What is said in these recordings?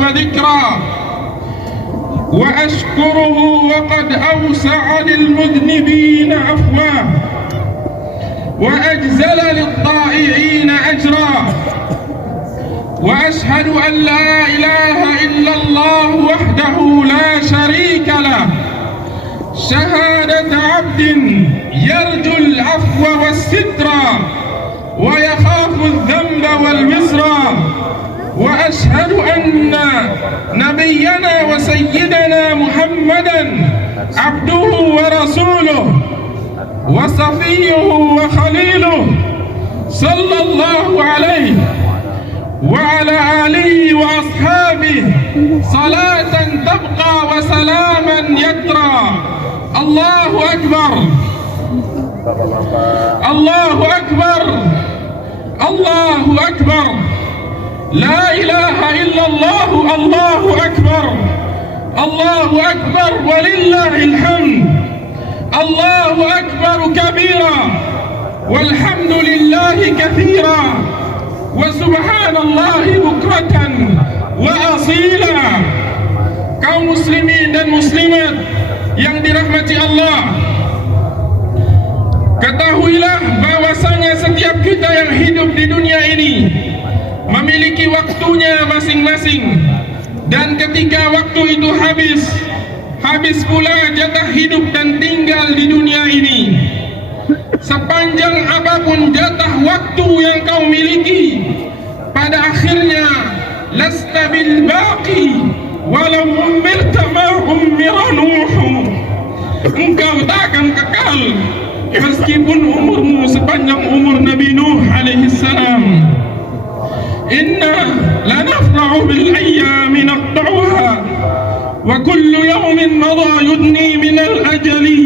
وذكرا، وأشكره وقد أوسع للمذنبين عفوا، وأجزل للطائعين أجرا، وأشهد أن لا إله إلا الله وحده لا شريك له شهادة عبد يرجو العفو والستر ويخاف الذنب والوزر، وأشهد أن نبينا وسيدنا محمدا عبده ورسوله وصفيه وخليله صلى الله عليه وعلى آله وأصحابه صلاة تبقى وسلاما يترى. الله أكبر، الله أكبر، الله أكبر، لا إله إلا الله، الله أكبر، الله أكبر ولله الحمد، الله أكبر كبيرا والحمد لله كثيرا وسبحان الله بكرة وأصيلا. Kaum muslimin dan muslimat yang dirahmati Allah, ketahuilah bahwasanya setiap kita yang hidup di dunia ini memiliki waktunya masing-masing, dan ketika waktu itu habis pula jatah hidup dan tinggal di dunia ini. Sepanjang apapun jatah waktu yang kau miliki, pada akhirnya lasta bil baqi walau umirta ma umira Nuh, engkau tak akan kekal meskipun umurmu sepanjang umur Nabi Nuh alaihi salam. Inna la nafra'u bil ayyami naqta'uha wa kullu yawmin madha yudni min al ajali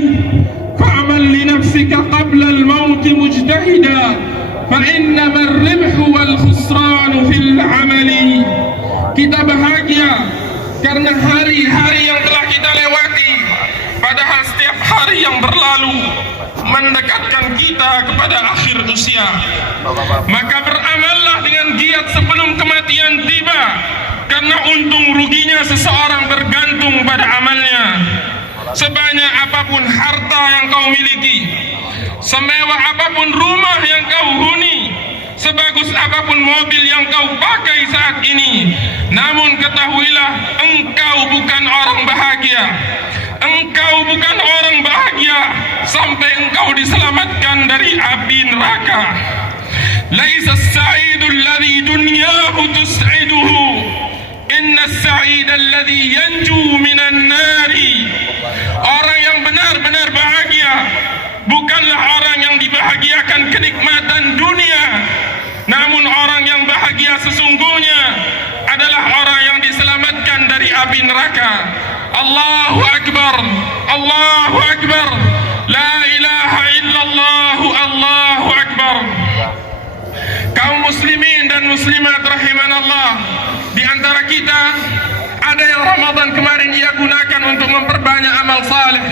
fa'amal li nafsika qabla al maut mujtahida fa innama ar-ribhu wal khusranu fil amali. Kita bahagia karena hari-hari yang telah kita lewati, padahal setiap hari yang berlalu mendekatkan kita kepada akhir usia. Maka beramallah dengan giat sebelum kematian tiba, karena untung ruginya seseorang bergantung pada amalnya. Sebanyak apapun harta yang kau miliki, semewah apapun rumah yang kau huni, sebagus apapun mobil yang kau pakai saat ini, namun ketahuilah engkau bukan orang bahagia. Engkau bukan orang bahagia sampai engkau diselamatkan dari api neraka. Laisa as-sa'idu alladhi dunyahu tus'iduhu, inna as-sa'ida alladhi yanju minan nari. Orang yang benar-benar bahagia bukanlah orang yang dibahagiakan kenikmatan dunia, namun orang yang bahagia sesungguhnya adalah orang yang diselamatkan dari api neraka. Allahu Akbar, Allahu Akbar, la ilaha illallah, Allahu Akbar. Kaum muslimin dan muslimat rahimanallah, di antara kita ada yang Ramadan kemarin ia gunakan untuk memperbanyak amal saleh.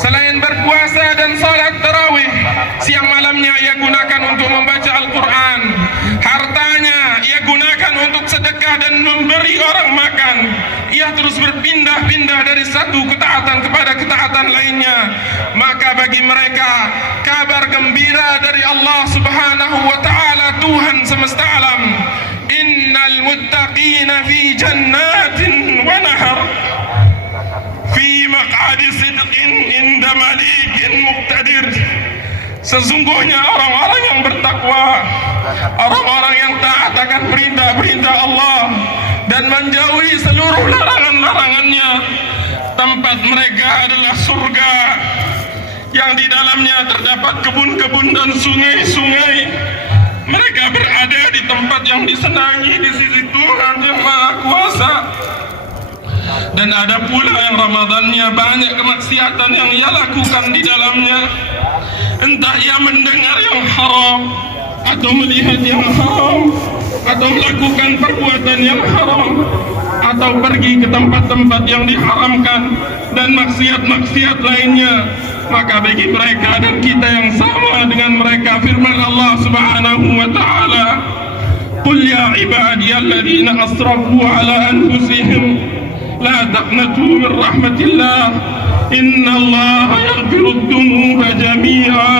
Selain berpuasa dan salat tarawih, siang malamnya ia gunakan untuk membaca Al-Quran. Hartanya ia gunakan untuk sedekah dan memberi orang makan. Ia terus berpindah-pindah dari satu ketaatan kepada ketaatan lainnya. Maka bagi mereka kabar gembira dari Allah Subhanahu wa ta'ala, Tuhan semesta alam. Innal muttaqina fi jannatin wa nahar fi maq'adi sidqin inda malikin muqtadir. Sesungguhnya orang-orang yang bertakwa, orang-orang yang taat akan perintah-perintah Allah dan menjauhi seluruh larangan-larangannya, tempat mereka adalah surga yang di dalamnya terdapat kebun-kebun dan sungai-sungai. Mereka berada di tempat yang disenangi di sisi Tuhan yang Maha Kuasa. Dan ada pula yang Ramadannya banyak kemaksiatan yang ia lakukan di dalamnya. Entah ia mendengar yang haram, atau melihat yang haram, atau melakukan perbuatan yang haram, atau pergi ke tempat-tempat yang diharamkan, dan maksiat-maksiat lainnya. Maka bagi mereka dan kita yang sama dengan mereka, firman Allah Subhanahu wa ta'ala, قل يا عبادي الذين أسرفوا على أنفسهم لا تقنطوا من رحمة الله إن الله يغفر الذنوب جميعا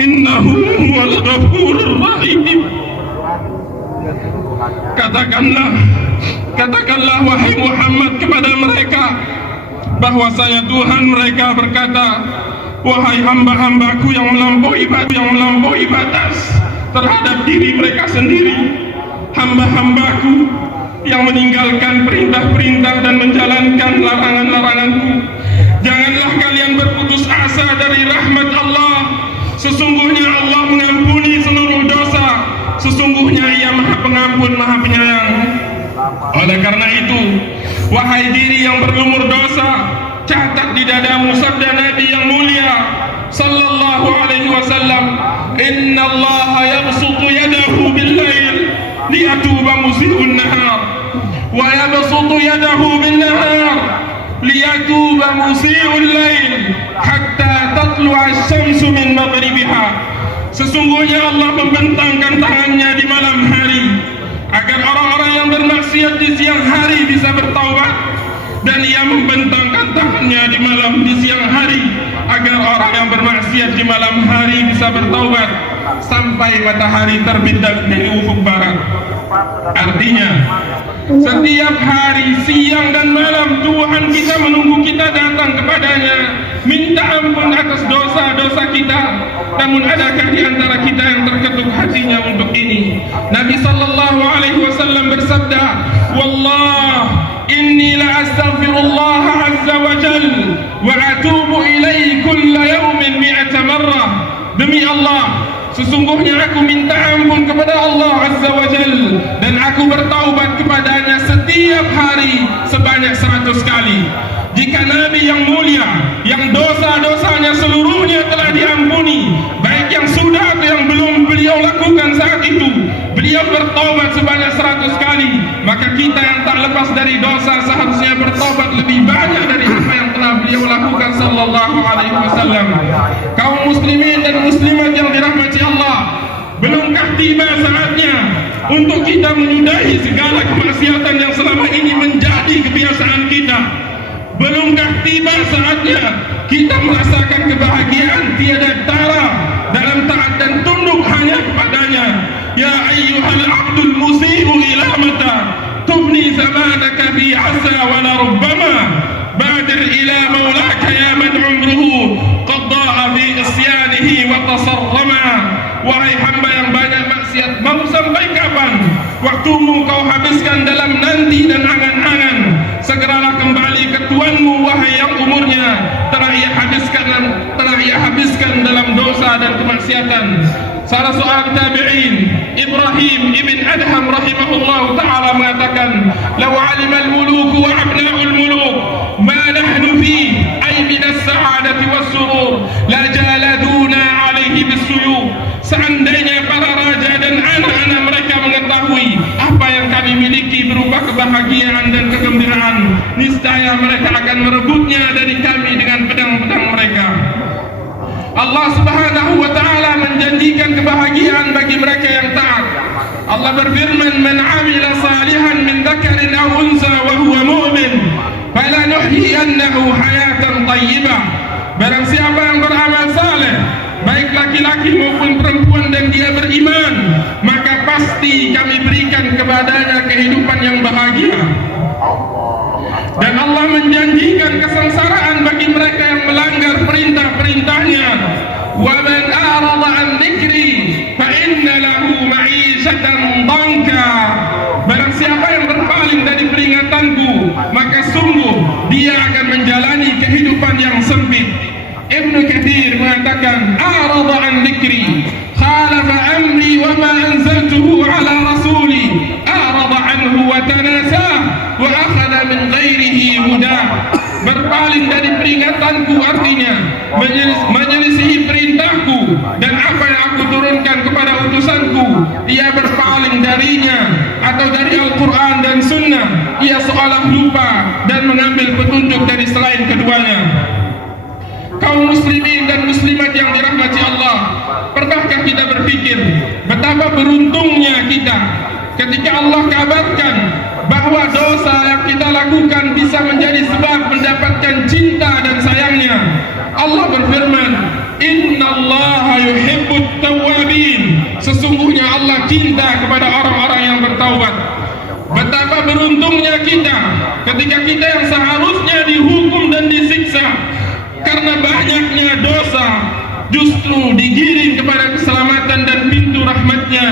إنه هو الغفور الرحيم. Katakanlah wahai Muhammad kepada mereka bahwasanya Tuhan mereka berkata, wahai hamba-hambaku yang melampaui batas terhadap diri mereka sendiri, hamba-hambaku yang meninggalkan perintah-perintah dan menjalankan larangan-laranganku, janganlah kalian berputus asa dari rahmat Allah. Sesungguhnya Allah mengampuni seluruh dosa, sesungguhnya Ia Maha Pengampun, Maha Penyayang. Oleh karena itu, wahai diri yang berlumur dosa, catat di dadamu sabda Nabi yang mulia sallallahu alaihi wasallam, inna Allah yabsutu yadahu bil-lail liyatuba musii'un nahar wa yabsutu yadahu bin-nahar liyatuba musii'ul lail hatta tatlu'a asy-syamsu min maghribiha. Sesungguhnya Allah membentangkan tangannya di malam hari agar orang-orang yang bermaksiat di siang hari bisa bertaubat, dan Ia membentangkan tangannya di siang hari agar orang yang bermaksiat di malam hari bisa bertaubat sampai matahari terbit dari ufuk barat. Artinya, setiap hari, siang dan malam Tuhan kita menunggu kita datang kepadanya, minta ampun atas dosa-dosa kita. Namun adakah di antara kita yang terketuk hatinya untuk ini? Nabi sallallahu alaihi wasallam bersabda, "Wallah, inni la astaghfirullah azza wa jal wa atubu ilaihi kulla yawmin mi'ata marrah." Demi Allah, sesungguhnya aku minta ampun kepada Allah azza wa jal dan aku bertaubat kepadanya setiap hari sebanyak 100 kali. Jika Nabi yang mulia, yang dosa-dosanya seluruhnya telah diampuni, baik yang sudah atau yang belum beliau lakukan saat itu, beliau bertaubat sebanyak 100 kali, maka kita yang tak lepas dari dosa seharusnya bertaubat lebih banyak dari apa yang telah beliau lakukan sallallahu alaihi wasallam. Kaum muslimin dan muslimat yang dirahmati Allah, belumkah tiba saatnya untuk kita menyudahi segala kemaksiatan yang selama ini menjadi kebiasaan kita? Belumkah tiba saatnya kita merasakan kebahagiaan tiada tara dalam taat dan tunduk hanya kepadanya? Ya ayyuhal abdul musii'u ila mata tubni zamanaka fi asa wa la rubbama badir ila maulaka ya man umruhu qad da'a fi isyanihi wa tasarrama. Wahai hamba yang banyak maksiat, mau sampai kapan waktumu kau habiskan dalam nanti dan angan-angan? Segeralah kembali ke Tuanmu, wahai yang umurnya telah ia habiskan dalam dosa dan kemaksiatan. Salah seorang tabi'in, Ibrahim ibn Adham rahimahullah ta'ala mengatakan, "Law 'alimal muluku wa abna'ul muluk ma nahnu fi ay min as-sa'adati was-surur la jaladuna 'alaihi bis-suyuf." Seandainya para raja dan anak-anak mereka mengetahui apa yang kami miliki berupa kebahagiaan dan kegembiraan, niscaya mereka akan merebutnya dari kami dengan pedang-pedang mereka. Allah Subhanahu wa ta'ala menjanjikan kebahagiaan bagi mereka yang taat. Allah berfirman, "Man 'amila salihan min dzakarin aw unsa wa huwa mu'min, falanuhyiyannahu hayatan thayyibah." Barang siapa yang beramal saleh, baik laki-laki maupun perempuan, dan dia beriman, maka pasti kami berikan kepadanya kehidupan yang bahagia. Dan Allah menjanjikan kesengsaraan bagi mereka yang melanggar perintah-perintahnya. Wa man a'rada 'an dzikri fa inna lahu ma'isyatan dhanka. Barang siapa yang berpaling dari peringatanku, maka sungguh dia akan menjalani kehidupan yang sempit. Ibnu Katsir mengatakan, "A'rada 'an dzikri khalafa amri wa ma anzaltuhu 'ala rasuli, a'rada 'anhu wa tanasa wa akhadha min ghairihi huda." Berpaling dari peringatanku artinya menyelisihi perintahku dan apa yang aku turunkan kepada utusanku. Ia berpaling darinya atau dari Al-Quran dan Sunnah. Ia seolah lupa dan mengambil petunjuk dari selain keduanya. Kaum muslimin dan muslimat yang dirahmati Allah, pernahkah kita berpikir betapa beruntungnya kita ketika Allah kabarkan bahwa dosa yang kita lakukan bisa menjadi sebab mendapatkan cinta dan sayangnya. Allah berfirman, Innallaha yuhibbut tawwabin. Sesungguhnya Allah cinta kepada orang-orang yang bertaubat. Betapa beruntungnya kita ketika kita yang seharusnya dihukum dan disiksa karena banyaknya dosa, justru digiring kepada keselamatan dan pintu rahmatnya.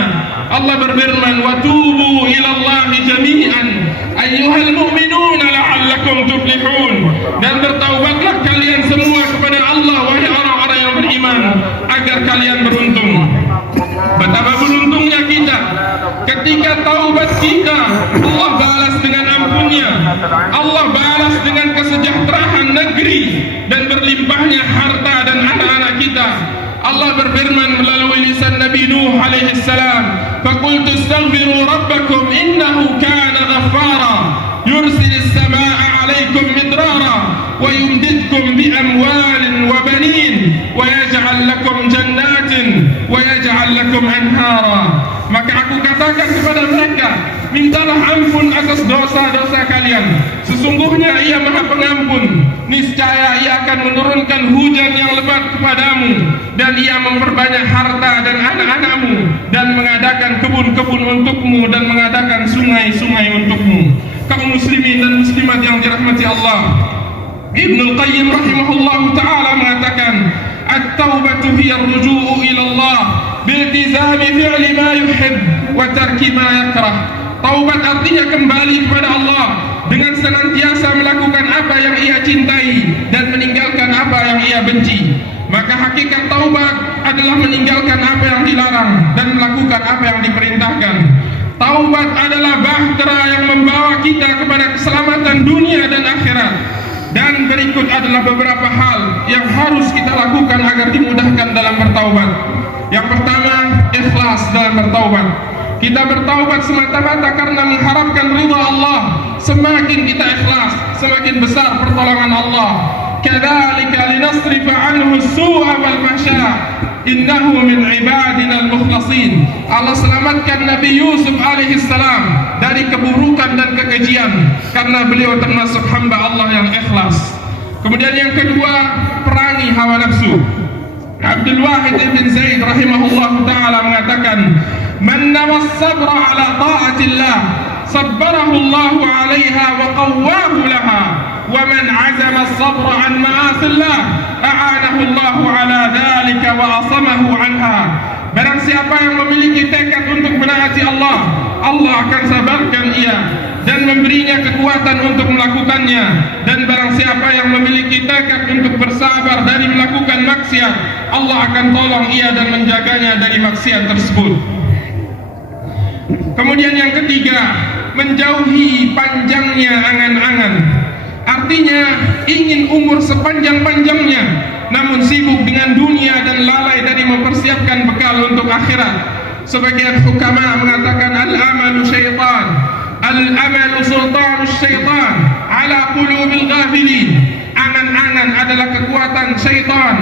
Allah berfirman, wa tubu ilallahi jami'an ayyuhal mu'minuna la'allakum tuflihun. Dan bertaubatlah kalian semua kepada Allah, wahai orang-orang yang beriman, agar kalian beruntung. Betapa beruntungnya kita ketika taubat kita, Allah balas dengan ampunnya, Allah balas dengan kesejahteraan negeri dan berlimpahnya harta dan anak-anak kita. Allah berfirman melalui lisan Nabi Nuh alaihi salam, faqultu astaghfiru rabbakum innahu kana ghaffara yursilis samaa'a 'alaikum midrara wa yumdidkum bi amwalin wa banin wa yaj'al lakum jannatin wa yaj'al lakum anhara. Maka aku katakan kepada mereka, mintalah ampun atas dosa-dosa kalian. Sesungguhnya Ia Maha Pengampun. Niscaya Ia akan menurunkan hujan yang lebat kepadamu, dan Ia memperbanyak harta dan anak-anakmu, dan mengadakan kebun-kebun untukmu, dan mengadakan sungai-sungai untukmu. Kaum muslimin dan muslimat yang dirahmati Allah, Ibnu Qayyim rahimahullahu ta'ala mengatakan, at-taubatu hiya ar-ruju'u ila Allah biltizami fi'li ma yuhib wa tarki ma yakrah. Taubat artinya kembali kepada Allah dengan senantiasa melakukan apa yang Ia cintai dan meninggalkan apa yang Ia benci. Maka hakikat taubat adalah meninggalkan apa yang dilarang dan melakukan apa yang diperintahkan. Taubat adalah bahtera yang membawa kita kepada keselamatan dunia dan akhirat. Dan berikut adalah beberapa hal yang harus kita lakukan agar dimudahkan dalam bertaubat. Yang pertama, ikhlas dalam bertaubat. Kita bertaubat semata-mata karena mengharapkan ridha Allah. Semakin kita ikhlas, semakin besar pertolongan Allah. Kadzalika linasrifa anhu as-su'a wal fahsya innahu min ibadina al-mukhlasin. Allah selamatkan Nabi Yusuf alaihi salam dari keburukan dan kekejian karena beliau termasuk hamba Allah yang ikhlas. Kemudian yang kedua, perangi hawa nafsu. Abdul Wahid ibn Zaid rahimahullahu ta'ala mengatakan, man nawas sabra ala ta'atillah sabbarahu Allah 'alaiha wa qawwahu laha, wa man 'azama as-sabra an ma'asillah a'anahu Allah 'ala dhalika wa asamahu 'anha. Barang siapa yang memiliki tekad untuk menaati Allah, Allah akan sabarkan ia dan memberinya kekuatan untuk melakukannya. Dan barang siapa yang memiliki tekad untuk bersabar dari melakukan maksiat, Allah akan tolong ia dan menjaganya dari maksiat tersebut. Kemudian yang ketiga, menjauhi panjangnya angan-angan. Artinya ingin umur sepanjang-panjangnya, namun sibuk dengan dunia dan lalai dari mempersiapkan bekal untuk akhirat. Sebagian hukama mengatakan al-amalu syaitan, al-amalu sultanus syaitan ala qulubil ghafilin. Angan-angan adalah kekuatan syaitan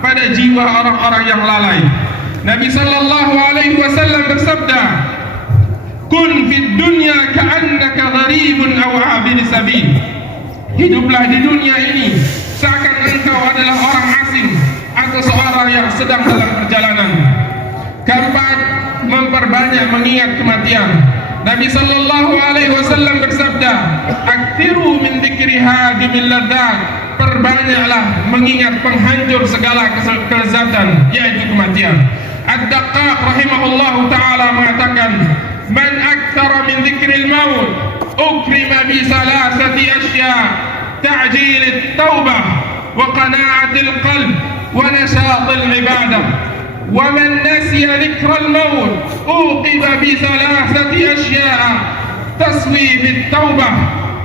pada jiwa orang-orang yang lalai. Nabi sallallahu alaihi wasallam bersabda, kun fid dunya ka'annaka gharibun aw 'abir sabil. Hiduplah di dunia ini seakan engkau adalah orang asing atau seorang yang sedang dalam perjalanan. Keempat, memperbanyak mengingat kematian. Nabi sallallahu alaihi wasallam bersabda, aktsiru min dzikri hadimil ladzat. Perbanyaklah mengingat penghancur segala kelezatan, yaitu kematian. Ad-Daqqaq rahimahullahu ta'ala mengatakan, man aktsara min dzikril maut ukrima bi salasati asya, ta'jil at-taubah wa qana'atil qalb wa nashatil ibadah. Wa man nasiya dzikral maut uqiba bi salasati asya, taswi bit taubah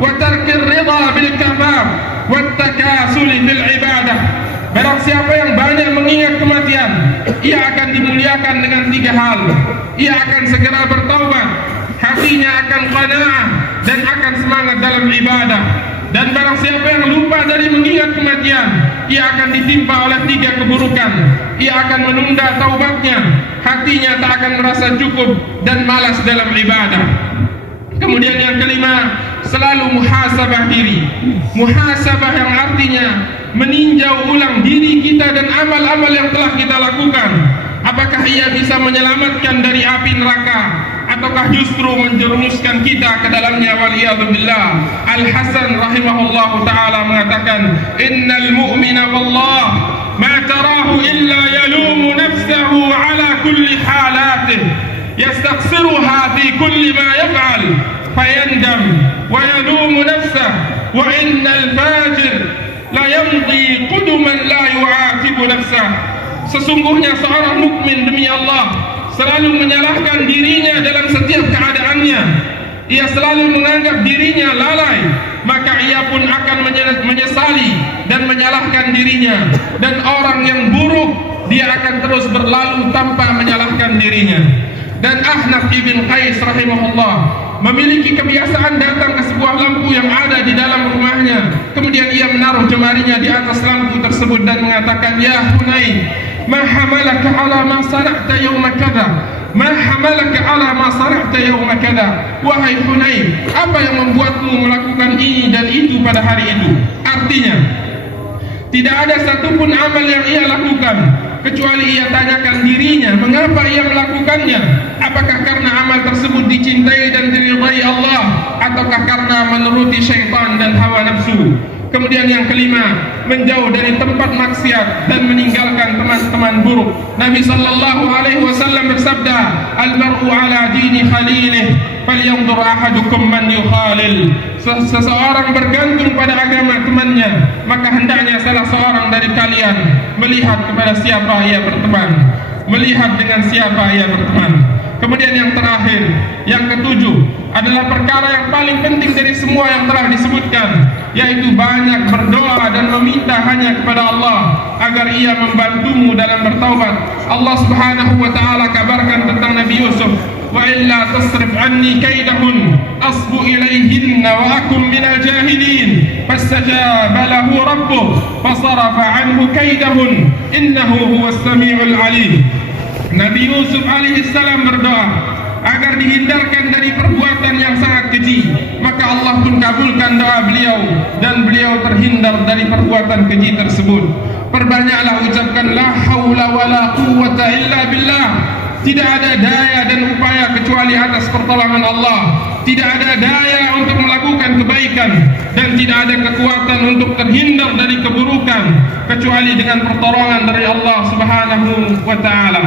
wa tarkir ridha bil kafaf wa takasul fil ibadah. Barang siapa yang banyak mengingat kematian, ia akan dimuliakan dengan tiga hal. Ia akan segera bertaubat, hatinya akan qanaah dan akan semangat dalam ibadah. Dan barang siapa yang lupa dari mengingat kematian, ia akan ditimpa oleh 3 keburukan. Ia akan menunda taubatnya, hatinya tak akan merasa cukup dan malas dalam ibadah. Kemudian yang kelima, selalu muhasabah diri. Muhasabah yang artinya meninjau ulang diri kita dan amal-amal yang telah kita lakukan. Apakah ia bisa menyelamatkan dari api neraka, ataukah justru menjerumuskan kita ke dalamnya, waliyadzubillah. Al-Hasan rahimahullahu ta'ala mengatakan, innal mu'mina wallah ma tarahu illa yalumu nafsahu ala kulli halatih, yastaghfiruha fi kulli ma yaf'al fayandam wa yalumu nafsah, wa innal fajir la yamdi quduman la yu'atibu nafsah. Sesungguhnya seorang mukmin demi Allah selalu menyalahkan dirinya dalam setiap keadaannya. Ia selalu menganggap dirinya lalai, maka ia pun akan menyesali dan menyalahkan dirinya. Dan orang yang buruk, dia akan terus berlalu tanpa menyalahkan dirinya. Dan Ahnaf ibn Qais rahimahullah memiliki kebiasaan datang ke sebuah lampu yang ada di dalam rumahnya. Kemudian ia menaruh jemarinya di atas lampu tersebut dan mengatakan, ya Hunain, ma hamalaka ala ma sana'ta yawma kada, ma hamalaka ala ma sana'ta yawma kada. Wahai Hunain, apa yang membuatmu melakukan ini dan itu pada hari itu? Artinya, tidak ada satupun amal yang ia lakukan kecuali ia tanyakan dirinya mengapa ia melakukannya. Apakah karena amal tersebut dicintai dan diridhai Allah, ataukah karena menuruti syaitan dan hawa nafsu. Kemudian yang kelima, menjauh dari tempat maksiat dan meninggalkan teman-teman buruk. Nabi sallallahu alaihi wasallam bersabda, al-mar'u ala dini khalilih, falyanzur ahadukum man yukhalil. Seseorang bergantung pada agama temannya, maka hendaknya salah seorang dari kalian melihat kepada siapa ia berteman, melihat dengan siapa ia berteman. Kemudian yang terakhir, yang ketujuh, adalah perkara yang paling penting dari semua yang telah disebutkan, yaitu banyak berdoa dan meminta hanya kepada Allah agar ia membantumu dalam bertaubat. Allah Subhanahu wa taala kabarkan tentang Nabi Yusuf, wa illa tasrif anni kaidahun asbu ilaihinna wa akum minal jahilin, fastajaba lahu rabbuh fasarafa anhu kaidahun innahu huwas samiul alim. Nabi Yusuf alaihissalam berdoa agar dihindarkan dari perbuatan yang sangat keji, maka Allah pun kabulkan doa beliau dan beliau terhindar dari perbuatan keji tersebut. Perbanyaklah ucapkan la haula wala quwwata illa billah. Tidak ada daya dan upaya kecuali atas pertolongan Allah. Tidak ada daya untuk melakukan kebaikan dan tidak ada kekuatan untuk terhindar dari keburukan kecuali dengan pertolongan dari Allah Subhanahu wa taala.